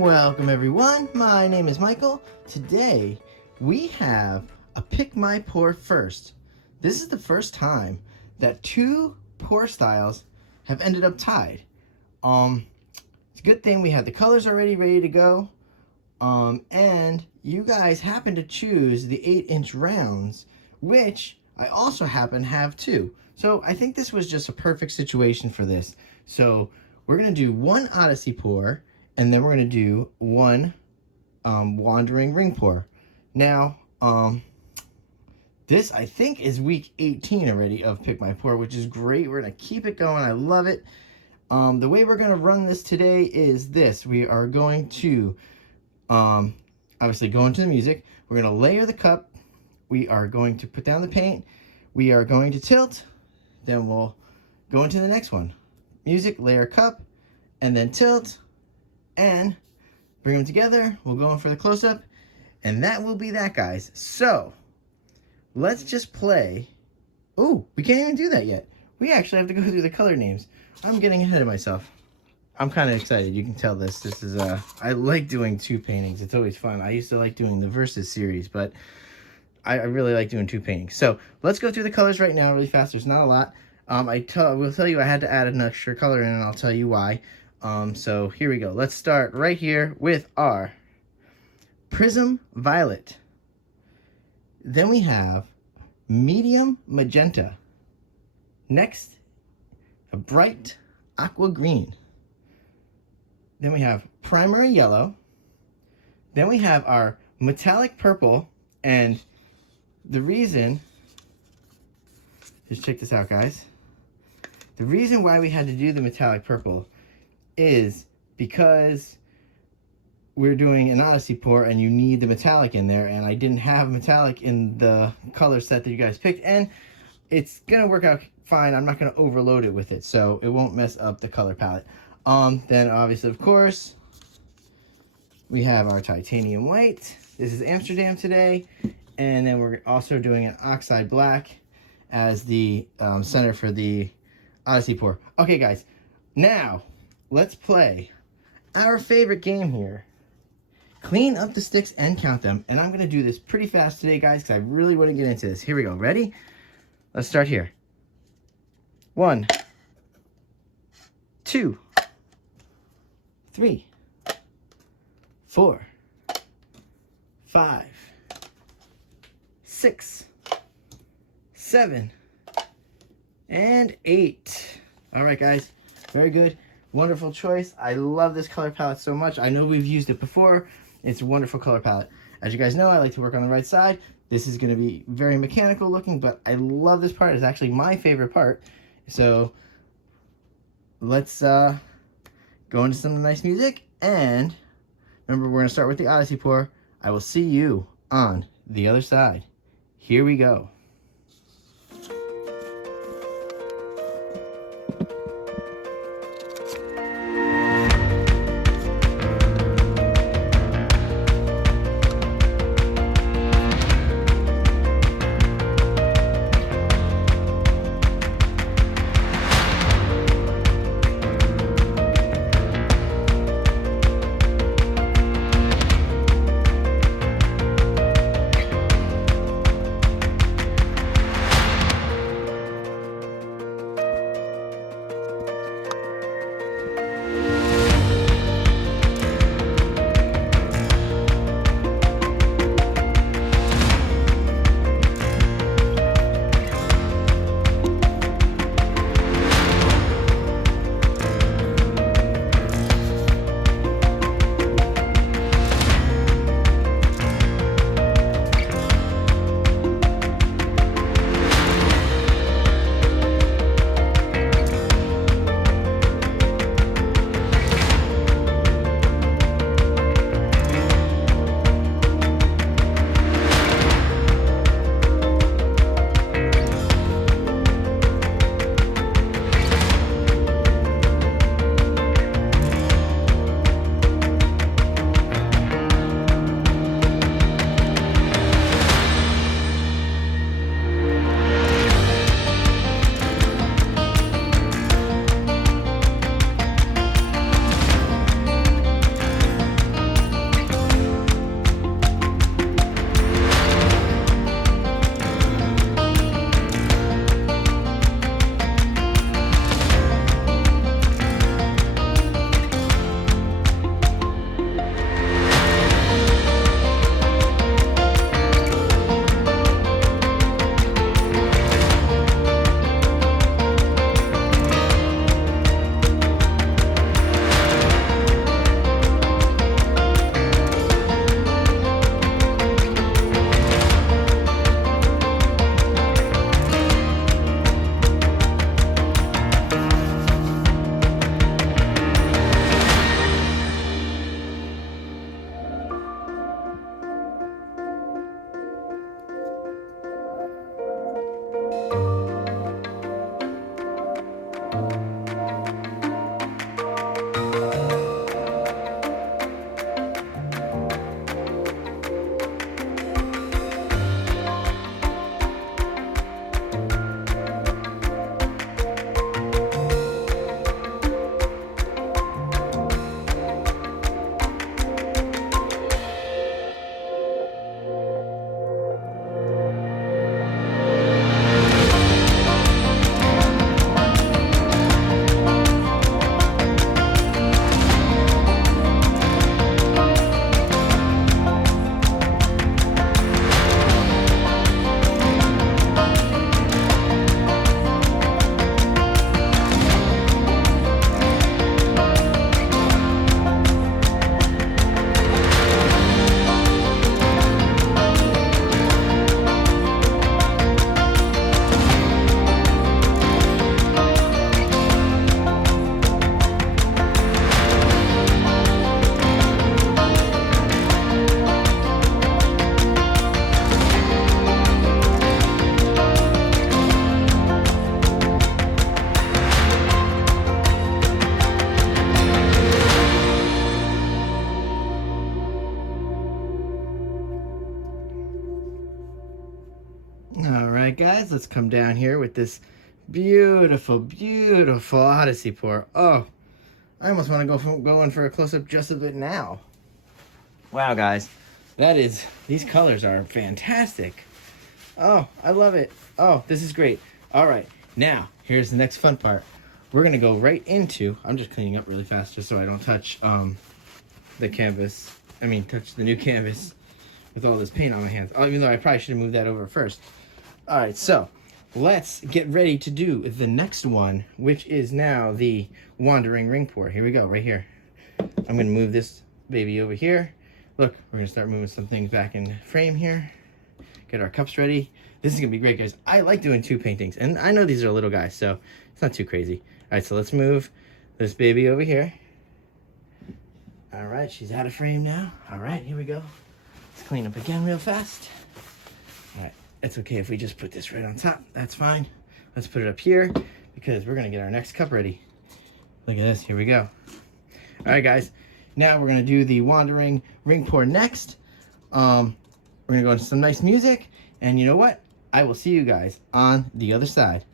Welcome everyone, my name is Michael. Today we have a pick my pour first. This is the first time that two pour styles have ended up tied. It's a good thing we had the colors already ready to go. And you guys happen to choose the 8-inch rounds, which I also happen to have too. So I think this was just a perfect situation for this. So we're gonna do one Odyssey pour, and then we're gonna do one wandering ring pour. Now, this I think is week 18 already of Pick My Pour, which is great. We're gonna keep it going. I love it. The way we're gonna run this today is this. We are going to obviously go into the music. We're gonna layer the cup. We are going to put down the paint. We are going to tilt. Then we'll go into the next one. Music, layer cup, and then tilt, and bring them together. We'll go in for the close-up, and that will be that, guys. So let's just play. Oh, we can't even do that yet. We actually have to go through the color names. I'm getting ahead of myself. I'm kind of excited. You can tell this is I like doing two paintings. It's always fun. I used to like doing the Versus series, but I really like doing two paintings. So let's go through the colors right now really fast. There's not a lot. I will tell you I had to add an extra color in, and I'll tell you why. So here we go. Let's start right here with our Prism Violet. Then we have Medium Magenta. Next, a bright Aqua Green. Then we have Primary Yellow. Then we have our Metallic Purple. And the reason, just check this out, guys. The reason why we had to do the Metallic Purple is because we're doing an Odyssey pour and you need the metallic in there, and I didn't have metallic in the color set that you guys picked, and it's gonna work out fine. I'm not gonna overload it with it, so it won't mess up the color palette. Then obviously, of course, we have our titanium white. This is Amsterdam today, and then we're also doing an oxide black as the center for the Odyssey pour. Okay, guys, now let's play our favorite game here. Clean up the sticks and count them. And I'm going to do this pretty fast today, guys, because I really want to get into this. Here we go. Ready? Let's start here. 1, 2, 3, 4, 5, 6, 7, and 8. All right, guys. Very good. Wonderful choice. I love this color palette so much. I know we've used it before. It's a wonderful color palette. As you guys know, I like to work on the right side. This is going to be very mechanical looking, but I love this part. It's actually my favorite part. So let's go into some nice music. And remember, we're going to start with the Odyssey pour. I will see you on the other side. Here we go. Alright guys, let's come down here with this beautiful, beautiful Odyssey pour. Oh, I almost want to go in for a close-up just of it now. Wow guys, these colors are fantastic. Oh, I love it. Oh, this is great. Alright, now, here's the next fun part. We're going to go right into, I'm just cleaning up really fast just so I don't touch the canvas, touch the new canvas with all this paint on my hands. Oh, even though I probably should have moved that over first. Alright, so let's get ready to do the next one, which is now the Wandering Ring Pour. Here we go, right here. I'm going to move this baby over here. Look, we're going to start moving some things back in frame here. Get our cups ready. This is going to be great, guys. I like doing two paintings, and I know these are little guys, so it's not too crazy. Alright, so let's move this baby over here. Alright, she's out of frame now. Alright, here we go. Let's clean up again real fast. Alright. It's okay if we just put this right on top. That's fine. Let's put it up here because we're going to get our next cup ready. Look at this. Here we go. All right, guys. Now we're going to do the Wandering Ring Pour next. We're going to go into some nice music. And you know what? I will see you guys on the other side.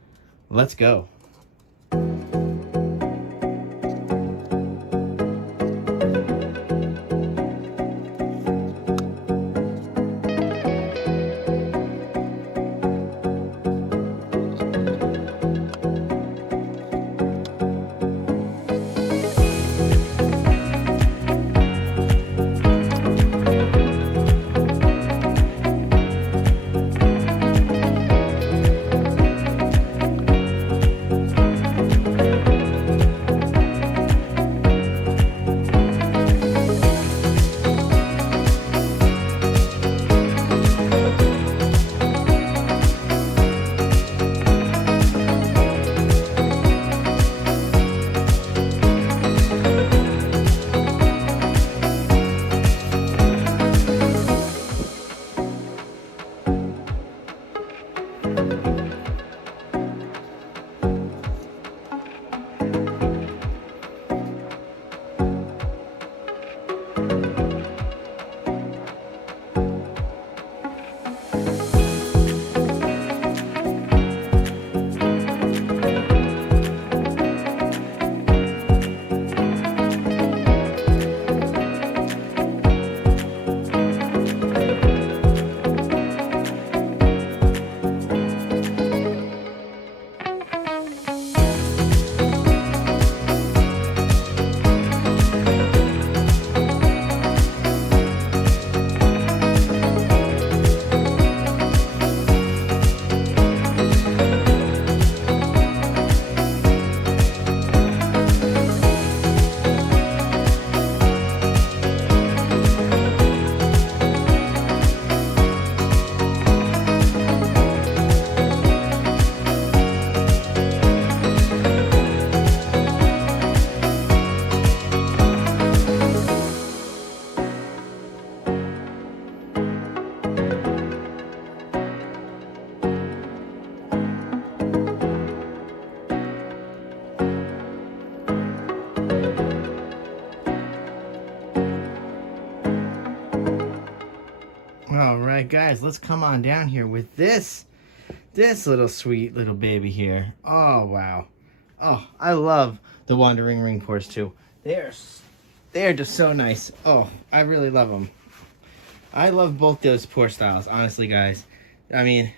Let's go. right, guys, let's come on down here with this little sweet little baby here. Oh, wow. Oh, I love the Wandering Ring pours too. They are just so nice. Oh, I really love them. I love both those pour styles, honestly, guys. I mean,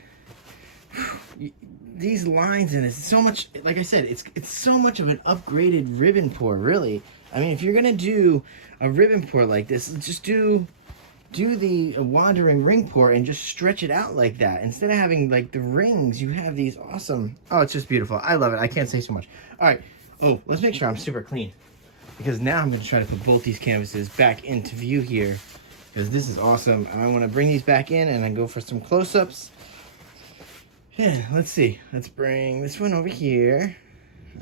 these lines in it's so much, like I said, it's so much of an upgraded ribbon pour, really. I mean, if you're gonna do a ribbon pour like this, just do the Wandering Ring pour and just stretch it out like that. Instead of having like the rings, you have these awesome, oh, it's just beautiful. I love it. I can't say so much. All right. Oh, let's make sure I'm super clean, because now I'm going to try to put both these canvases back into view here, because this is awesome. And I want to bring these back in and then go for some close-ups. Yeah, let's see. Let's bring this one over here.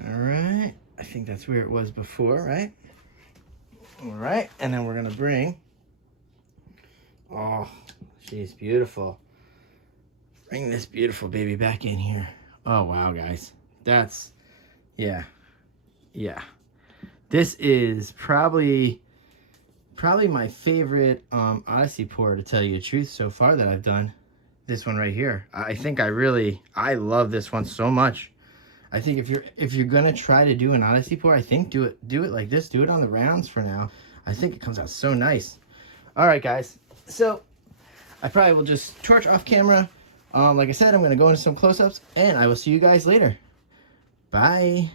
All right. I think that's where it was before, right? All right. And then we're going to bring, oh, she's beautiful. Bring this beautiful baby back in here. Oh, wow, guys. That's, yeah. This is probably my favorite Odyssey pour, to tell you the truth, so far that I've done. This one right here. I think I love this one so much. I think if you're gonna try to do an Odyssey pour, I think do it like this. Do it on the rounds for now. I think it comes out so nice. All right, guys. So I probably will just torch off camera. Like I said, I'm gonna go into some close-ups, and I will see you guys later. Bye.